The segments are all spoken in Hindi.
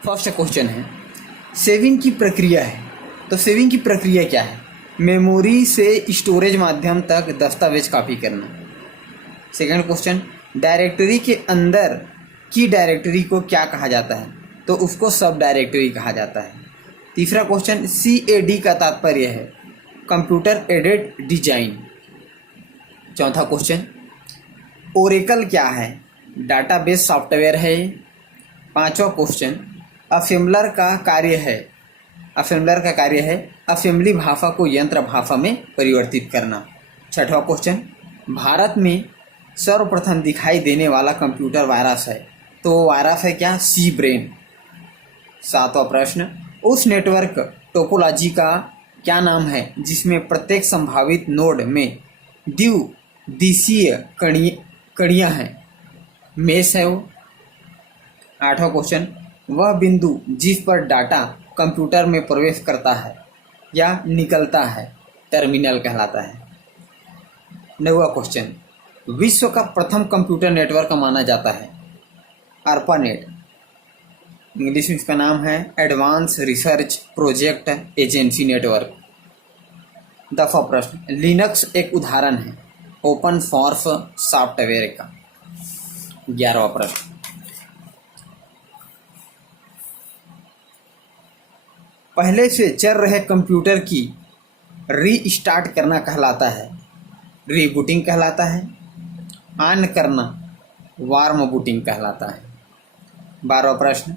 फर्स्ट क्वेश्चन है सेविंग की प्रक्रिया है, तो सेविंग की प्रक्रिया क्या है? मेमोरी से स्टोरेज माध्यम तक दस्तावेज कॉपी करना। सेकंड क्वेश्चन, डायरेक्टरी के अंदर की डायरेक्टरी को क्या कहा जाता है? तो उसको सब डायरेक्टरी कहा जाता है। तीसरा क्वेश्चन, CAD का तात्पर्य है कंप्यूटर एडेड डिजाइन। चौथा क्वेश्चन, ओरेकल क्या है? डाटाबेस सॉफ्टवेयर है। पांचवा क्वेश्चन, असेंबलर का कार्य है असेंबली भाषा को यंत्र भाषा में परिवर्तित करना। छठवां क्वेश्चन, भारत में सर्वप्रथम दिखाई देने वाला कंप्यूटर वायरस है, तो वो वायरस है क्या? सी ब्रेन। सातवां प्रश्न, उस नेटवर्क टोपोलॉजी का क्या नाम है जिसमें प्रत्येक संभावित नोड में द्विदिशीय कड़ियाँ हैं? मेश है वो। आठवां क्वेश्चन, वह बिंदु जिस पर डाटा कंप्यूटर में प्रवेश करता है या निकलता है टर्मिनल कहलाता है। नौवां क्वेश्चन, विश्व का प्रथम कंप्यूटर नेटवर्क माना जाता है ARPANET। इंग्लिश में इसका नाम है advance research project agency network. 10वां प्रश्न, लिनक्स एक उदाहरण है ओपन सोर्स सॉफ्टवेयर का। 11वां प्रश्न, पहले से चल रहे कंप्यूटर की रीस्टार्ट करना कहलाता है रीबूटिंग कहलाता है। ऑन करना वार्म बूटिंग कहलाता है। 12वां प्रश्न,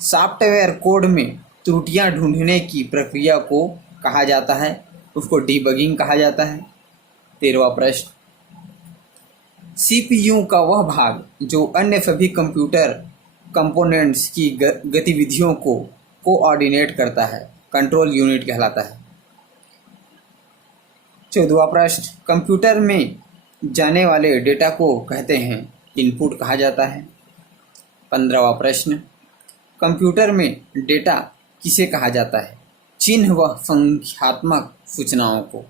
सॉफ्टवेयर कोड में त्रुटियां ढूंढने की प्रक्रिया को कहा जाता है, उसको डीबगिंग कहा जाता है। 13वां प्रश्न, CPU का वह भाग जो अन्य सभी कंप्यूटर कंपोनेंट्स की गतिविधियों को कोऑर्डिनेट करता है कंट्रोल यूनिट कहलाता है। 14वां प्रश्न, कंप्यूटर में जाने वाले डेटा को कहते हैं इनपुट कहा जाता है। 15वां प्रश्न, कंप्यूटर में डेटा किसे कहा जाता है? चिन्ह व संख्यात्मक सूचनाओं को।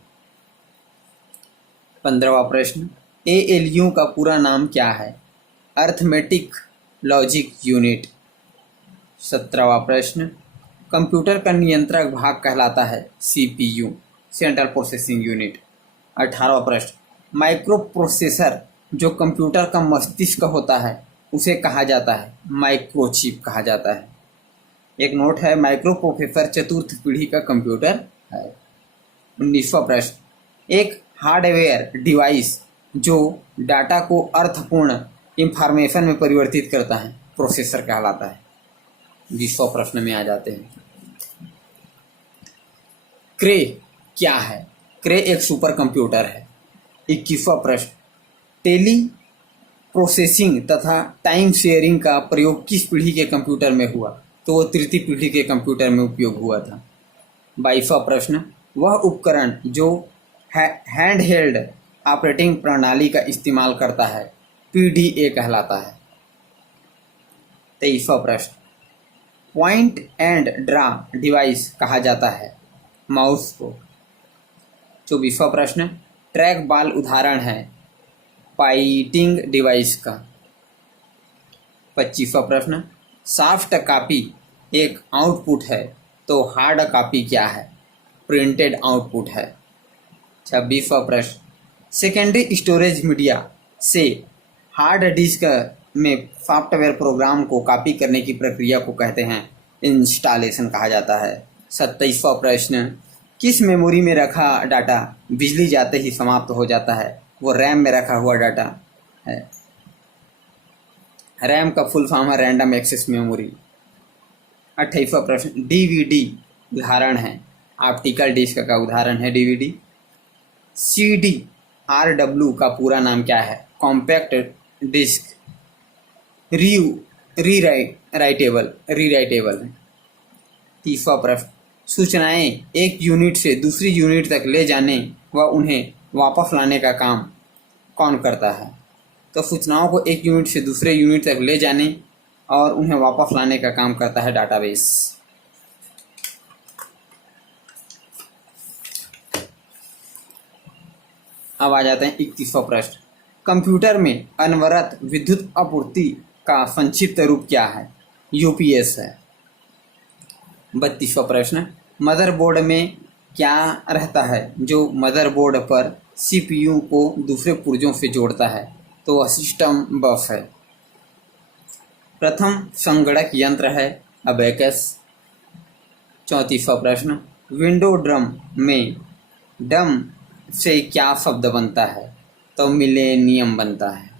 15वां प्रश्न, ALU का पूरा नाम क्या है? Arithmetic logic unit. 17वां प्रश्न, कंप्यूटर का नियंत्रक भाग कहलाता है CPU सेंट्रल प्रोसेसिंग यूनिट। 18वां प्रश्न, माइक्रो प्रोसेसर जो कंप्यूटर का मस्तिष्क होता है उसे कहा जाता है माइक्रोचिप कहा जाता है। एक नोट है, माइक्रो प्रोसेसर चतुर्थ पीढ़ी का कंप्यूटर है। 19वां प्रश्न, एक हार्डवेयर डिवाइस जो डाटा को अर्थपूर्ण इंफॉर्मेशन में परिवर्तित करता है प्रोसेसर कहलाता है। 20वां प्रश्न में आ जाते हैं, क्रे क्या है? क्रे एक सुपर कंप्यूटर है। 21वां प्रश्न, टेली प्रोसेसिंग तथा टाइम शेयरिंग का प्रयोग किस पीढ़ी के कंप्यूटर में हुआ? तो वो तृतीय पीढ़ी के कंप्यूटर में उपयोग हुआ था। 22वां प्रश्न, वह उपकरण जो हैंड हेल्ड ऑपरेटिंग प्रणाली का इस्तेमाल करता है PDA कहलाता है। 23वां प्रश्न, पॉइंट एंड ड्रा डिवाइस कहा जाता है माउस को। 24वां प्रश्न, ट्रैक बॉल उदाहरण है पाइटिंग डिवाइस का। 25वां प्रश्न, सॉफ्ट कॉपी एक आउटपुट है तो हार्ड कॉपी क्या है? प्रिंटेड आउटपुट है। 26वां प्रश्न, सेकेंडरी स्टोरेज मीडिया से हार्ड डिस्क में सॉफ्टवेयर प्रोग्राम को कॉपी करने की प्रक्रिया को कहते हैं इंस्टॉलेशन कहा जाता है। 27वां प्रश्न, किस मेमोरी में रखा डाटा बिजली जाते ही समाप्त हो जाता है? वो रैम में रखा हुआ डाटा है। रैम का फुल फॉर्म है रैंडम एक्सेस मेमोरी। 28वां प्रश्न, DVD उदाहरण है ऑप्टिकल डिस्क का उदाहरण है DVD। CDRW का पूरा नाम क्या है? कॉम्पैक्ट डिस्क रीराइटेबल है। 30वां प्रश्न, सूचनाएं एक यूनिट से दूसरी यूनिट तक ले जाने व उन्हें वापस लाने का काम कौन करता है? तो सूचनाओं को एक यूनिट से दूसरे यूनिट तक ले जाने और उन्हें वापस लाने का काम करता है डाटाबेस। अब आ जाते हैं 31वां प्रश्न, कंप्यूटर में अनवरत विद्युत आपूर्ति का संक्षिप्त रूप क्या है? UPS है। 32वां प्रश्न, मदरबोर्ड में क्या रहता है जो मदरबोर्ड पर सीपीयू को दूसरे पुर्जों से जोड़ता है? तो वह सिस्टम बफ है। प्रथम संगणक यंत्र है अबेकस। 34वां प्रश्न, विंडो ड्रम में डम से क्या शब्द बनता है? तो मिलेनियम बनता है।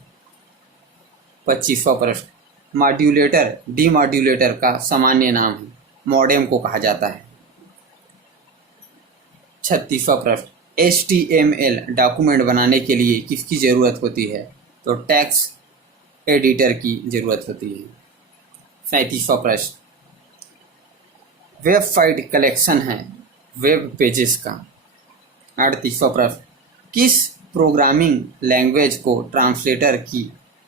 25वां प्रश्न, मॉड्यूलेटर डीमॉड्यूलेटर का सामान्य नाम है, मॉडेम को कहा जाता है। 36वां प्रश्न, HTML डॉक्यूमेंट बनाने के लिए किसकी ज़रूरत होती है? तो टेक्स्ट एडिटर की ज़रूरत होती है। 37वां प्रश्न, वेबसाइट कलेक्शन है वेब पेजेस का। 38वां प्रश्न, किस प्रोग्रामिंग लैंग्वेज को ट्रांसलेटर की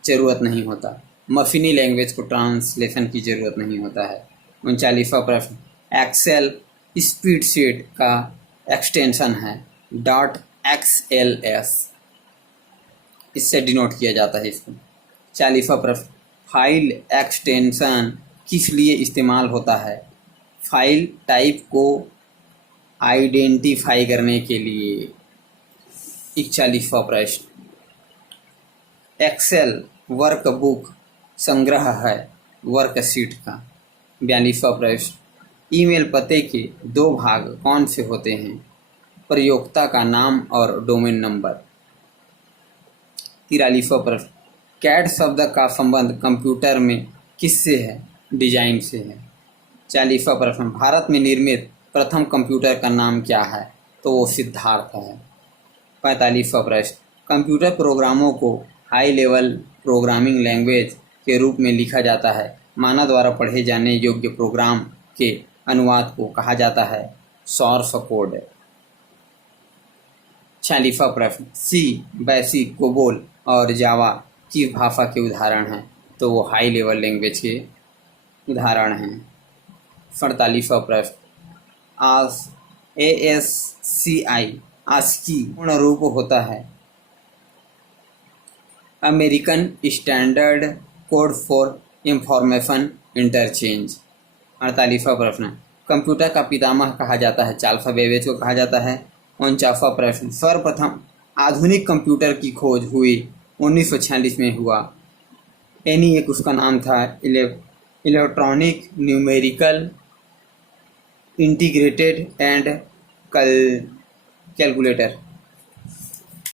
ज़रूरत नहीं होता? मशीनी लैंग्वेज को ट्रांसलेशन की ज़रूरत नहीं होता है। 39वां प्रश्न, एक्सेल स्प्रेडशीट का एक्सटेंशन है .xls, इससे डिनोट किया जाता है इसको। 40वां प्रश्न, फाइल एक्सटेंशन किस लिए इस्तेमाल होता है? फाइल टाइप को आइडेंटिफाई करने के लिए। 41वां प्रश्न, एक्सेल वर्कबुक संग्रह है वर्कशीट का। 42वां प्रश्न, ईमेल पते के दो भाग कौन से होते हैं? प्रयोक्ता का नाम और डोमेन नंबर। 43वां प्रश्न, कैड शब्द का संबंध कंप्यूटर में किससे है? डिजाइन से है। 40वां प्रश्न, भारत में निर्मित प्रथम कंप्यूटर का नाम क्या है? तो वो सिद्धार्थ है। 45वां प्रश्न, कंप्यूटर प्रोग्रामों को हाई लेवल प्रोग्रामिंग लैंग्वेज के रूप में लिखा जाता है। मानव द्वारा पढ़े जाने योग्य प्रोग्राम के अनुवाद को कहा जाता है सोर्स कोड। 46वां प्रश्न, सी, बेसिक, कोबोल और जावा किस भाषा के उदाहरण हैं? तो वो हाई लेवल लैंग्वेज के उदाहरण हैं। 47वां प्रश्न, ASCII ASCII पूर्ण रूप होता है American standard code for information interchange. 48वां प्रश्न, कंप्यूटर का पितामह कहा जाता है? चार्ल्स बेबेज को कहा जाता है। 49वां प्रश्न, सर्वप्रथम आधुनिक कंप्यूटर की खोज हुई 1946 में हुआ। ENIAC उसका नाम था, electronic numerical integrated and calculator.